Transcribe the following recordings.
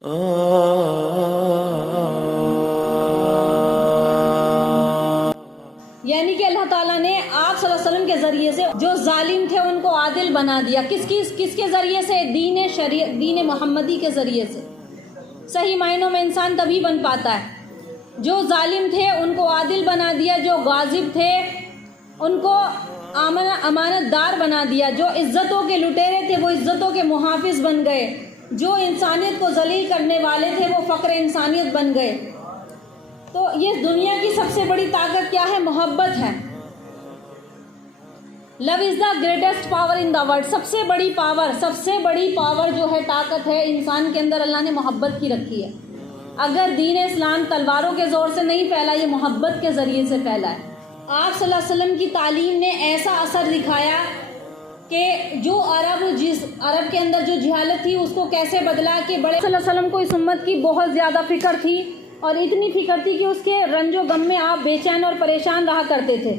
یعنی کہ اللہ تعالیٰ نے آپ صلی اللہ علیہ وسلم کے ذریعے سے جو ظالم تھے ان کو عادل بنا دیا. کس کے ذریعے سے؟ دین محمدی کے ذریعے سے. صحیح معنوں میں انسان تبھی بن پاتا ہے. جو ظالم تھے ان کو عادل بنا دیا، جو غاصب تھے ان کو امانت دار بنا دیا، جو عزتوں کے لٹیرے تھے وہ عزتوں کے محافظ بن گئے، جو انسانیت کو ذلیل کرنے والے تھے وہ فخر انسانیت بن گئے. تو یہ دنیا کی سب سے بڑی طاقت کیا ہے؟ محبت ہے. Love is the greatest power in the world. سب سے بڑی پاور جو ہے، طاقت ہے انسان کے اندر، اللہ نے محبت کی رکھی ہے. اگر دین اسلام تلواروں کے زور سے نہیں پھیلا، یہ محبت کے ذریعے سے پھیلا ہے. آپ صلی اللہ علیہ وسلم کی تعلیم نے ایسا اثر دکھایا کہ جو عرب کے اندر جو جہالت تھی اس کو کیسے بدلا، کہ بڑے صلی اللہ علیہ وسلم کو اس امت کی بہت زیادہ فکر تھی، اور اتنی فکر تھی کہ اس کے رنج و غم میں آپ بے چین اور پریشان رہا کرتے تھے.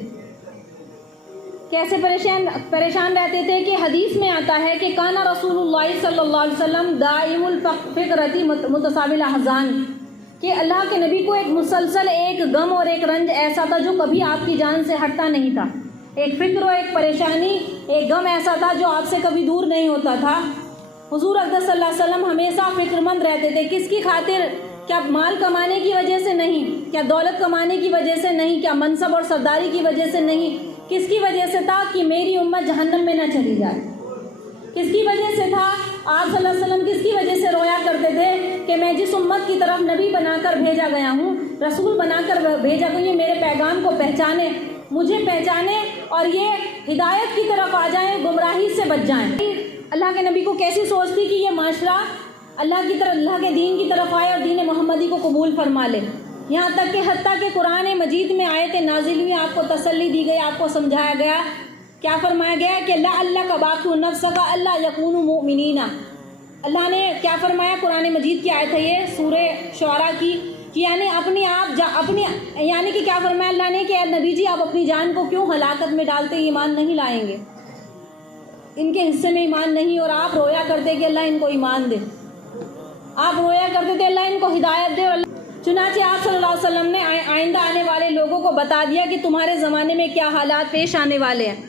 کیسے پریشان رہتے تھے کہ حدیث میں آتا ہے کہ کان رسول اللہ صلی اللہ علیہ وسلم دائم الفقرتی متساوی الاحزان، کہ اللہ کے نبی کو ایک مسلسل ایک غم اور ایک رنج ایسا تھا جو کبھی آپ کی جان سے ہٹتا نہیں تھا. ایک فکر و ایک پریشانی، ایک غم ایسا تھا جو آپ سے کبھی دور نہیں ہوتا تھا. حضور اقدس صلی اللہ علیہ وسلم ہمیشہ فکر مند رہتے تھے. کس کی خاطر؟ کیا مال کمانے کی وجہ سے نہیں، کیا دولت کمانے کی وجہ سے نہیں، کیا منصب اور سرداری کی وجہ سے نہیں. کس کی وجہ سے تھا؟ کہ میری امت جہنم میں نہ چلی جائے. کس کی وجہ سے تھا؟ آپ صلی اللہ علیہ وسلم کس کی وجہ سے رویا کرتے تھے کہ میں جس امت کی طرف نبی بنا کر بھیجا گیا ہوں، رسول بنا کر بھیجا گیا ہوں، یہ میرے پیغام کو پہچانے، مجھے پہچانے اور یہ ہدایت کی طرف آ جائیں، گمراہی سے بچ جائیں. اللہ کے نبی کو کیسی سوچ تھی کہ یہ معاشرہ اللہ کے دین کی طرف آئے اور دین محمدی کو قبول فرما لے. یہاں تک کہ حتیٰ کہ قرآن مجید میں آیتیں نازل ہوئی، آپ کو تسلی دی گئی، آپ کو سمجھایا گیا. کیا فرمایا گیا کہ اللہ کا باقی نفس کا اللہ یکون مؤمنین. اللہ نے کیا فرمایا؟ قرآن مجید کی آیت ہے یہ، سورہ شعراء کی، کہ یعنی یعنی کہ کیا فرمایا اللہ نے کہ اے نبی جی آپ اپنی جان کو کیوں ہلاکت میں ڈالتے، ایمان نہیں لائیں گے، ان کے حصے میں ایمان نہیں. اور آپ رویا کرتے کہ اللہ ان کو ایمان دے، آپ رویا کرتے تھے اللہ ان کو ہدایت دے. اور چنانچہ آپ صلی اللہ علیہ وسلم نے آئندہ آنے والے لوگوں کو بتا دیا کہ تمہارے زمانے میں کیا حالات پیش آنے والے ہیں.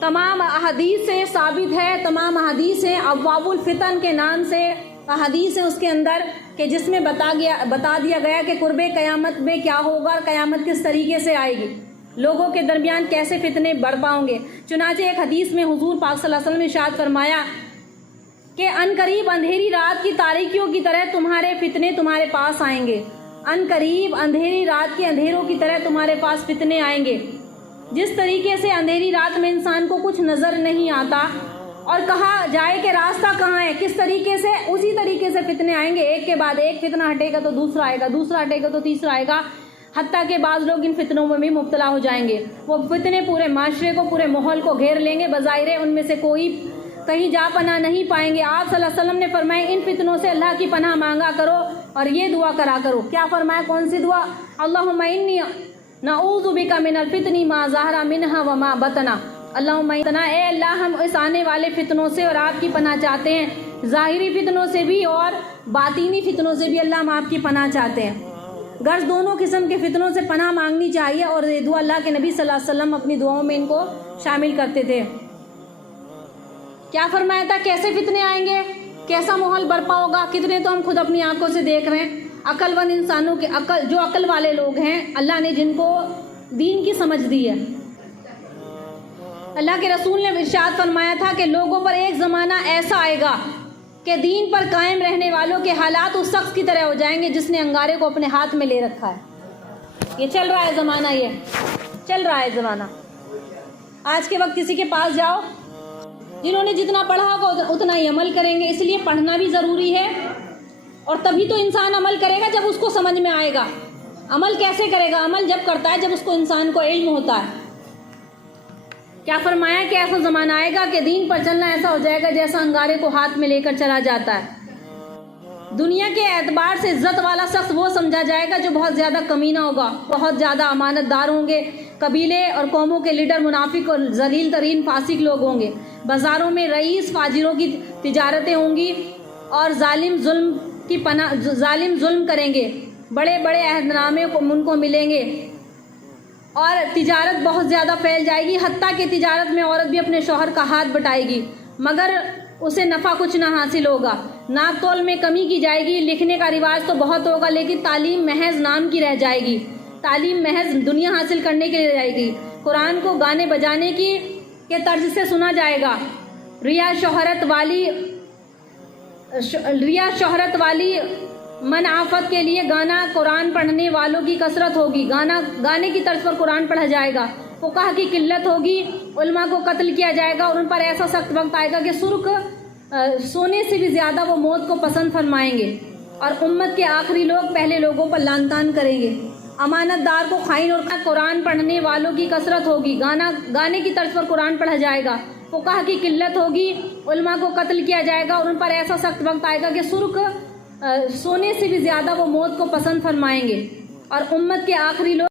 تمام احادیث سے ثابت ہے، تمام احادیث ہیں، ابواب الفتن کے نام سے احادیث ہیں اس کے اندر، کہ جس میں بتا دیا گیا کہ قرب قیامت میں کیا ہوگا، قیامت کس طریقے سے آئے گی، لوگوں کے درمیان کیسے فتنے برپاؤں گے. چنانچہ ایک حدیث میں حضور پاک صلی اللہ علیہ وسلم نے ارشاد فرمایا کہ ان قریب اندھیری رات کی تاریکیوں کی طرح تمہارے فتنے تمہارے پاس آئیں گے. ان قریب اندھیری رات کے اندھیروں کی طرح تمہارے پاس فتنے آئیں گے. جس طریقے سے اندھیری رات میں انسان کو کچھ نظر نہیں آتا اور کہا جائے کہ راستہ کہاں ہے، کس طریقے سے، اسی طریقے سے فتنے آئیں گے. ایک کے بعد ایک فتنہ ہٹے گا تو دوسرا آئے گا، دوسرا ہٹے گا تو تیسرا آئے گا، حتیٰ کہ بعض لوگ ان فتنوں میں بھی مبتلا ہو جائیں گے. وہ فتنے پورے معاشرے کو، پورے ماحول کو گھیر لیں گے. بظاہر ان میں سے کوئی کہیں جا پناہ نہیں پائیں گے. آپ صلی اللہ علیہ وسلم نے فرمایا ان فتنوں سے اللہ کی پناہ مانگا کرو اور یہ دعا کرا کرو. کیا فرمایا؟ کون سی دعا؟ اللہم انی نعوذ بک من الفتن ما ظہر منہا وما بطن. اللہم اے اللہ ہم اس آنے والے فتنوں سے اور آپ کی پناہ چاہتے ہیں، ظاہری فتنوں سے بھی اور باطینی فتنوں سے بھی اللہ ہم آپ کی پناہ چاہتے ہیں. غرض دونوں قسم کے فتنوں سے پناہ مانگنی چاہیے، اور یہ دعا اللہ کے نبی صلی اللہ علیہ وسلم اپنی دعاؤں میں ان کو شامل کرتے تھے. کیا فرمایا تھا؟ کیسے فتنے آئیں گے، کیسا ماحول برپا ہوگا. کتنے تو ہم خود اپنی آنکھوں سے دیکھ رہے ہیں. عقل مند انسانوں کے جو عقل والے لوگ ہیں، اللہ نے جن کو دین کی سمجھ دی ہے، اللہ کے رسول نے ارشاد فرمایا تھا کہ لوگوں پر ایک زمانہ ایسا آئے گا کہ دین پر قائم رہنے والوں کے حالات اس شخص کی طرح ہو جائیں گے جس نے انگارے کو اپنے ہاتھ میں لے رکھا ہے. یہ چل رہا ہے زمانہ، یہ چل رہا ہے زمانہ. آج کے وقت کسی کے پاس جاؤ، جنہوں نے جتنا پڑھا ہوگا اتنا ہی عمل کریں گے. اس لیے پڑھنا بھی ضروری ہے، اور تبھی تو انسان عمل کرے گا جب اس کو سمجھ میں آئے گا. عمل کیسے کرے گا؟ عمل جب کرتا ہے جب اس کو انسان کو علم ہوتا ہے. کیا فرمایا کہ ایسا زمانہ آئے گا کہ دین پر چلنا ایسا ہو جائے گا جیسا انگارے کو ہاتھ میں لے کر چلا جاتا ہے. دنیا کے اعتبار سے عزت والا شخص وہ سمجھا جائے گا جو بہت زیادہ کمینہ ہوگا، بہت زیادہ امانت دار ہوں گے. قبیلے اور قوموں کے لیڈر منافق اور ذلیل ترین فاسق لوگ ہوں گے. بازاروں میں رئیس فاجروں کی تجارتیں ہوں گی، اور ظالم ظلم کریں گے، بڑے بڑے عہد نامے ان کو ملیں گے، اور تجارت بہت زیادہ پھیل جائے گی، حتیٰ کہ تجارت میں عورت بھی اپنے شوہر کا ہاتھ بٹائے گی مگر اسے نفع کچھ نہ حاصل ہوگا، ناپ تول میں کمی کی جائے گی، لکھنے کا رواج تو بہت ہوگا لیکن تعلیم محض نام کی رہ جائے گی، تعلیم محض دنیا حاصل کرنے کے لیے رہ جائے گی، قرآن کو گانے بجانے کے طرز سے سنا جائے گا، ریا شہرت والی منافت کے لیے گانا قرآن پڑھنے والوں کی کثرت ہوگی، گانے کی طرز پر قرآن پڑھا جائے گا، فقہ کی قلت ہوگی، علماء کو قتل کیا جائے گا اور ان پر ایسا سخت وقت آئے گا کہ سرخ سونے سے بھی زیادہ وہ موت کو پسند فرمائیں گے، اور امت کے آخری لوگ پہلے لوگوں پر لعن طعن کریں گے، امانت دار کو خائن اور قرآن پڑھنے والوں کی کثرت ہوگی، گانے کی طرز پر قرآن پڑھا جائے گا، فقہ کی قلت ہوگی، علماء کو قتل کیا جائے گا اور ان پر ایسا سخت وقت آئے گا کہ سرخ سونے سے بھی زیادہ وہ موت کو پسند فرمائیں گے، اور امت کے آخری لوگ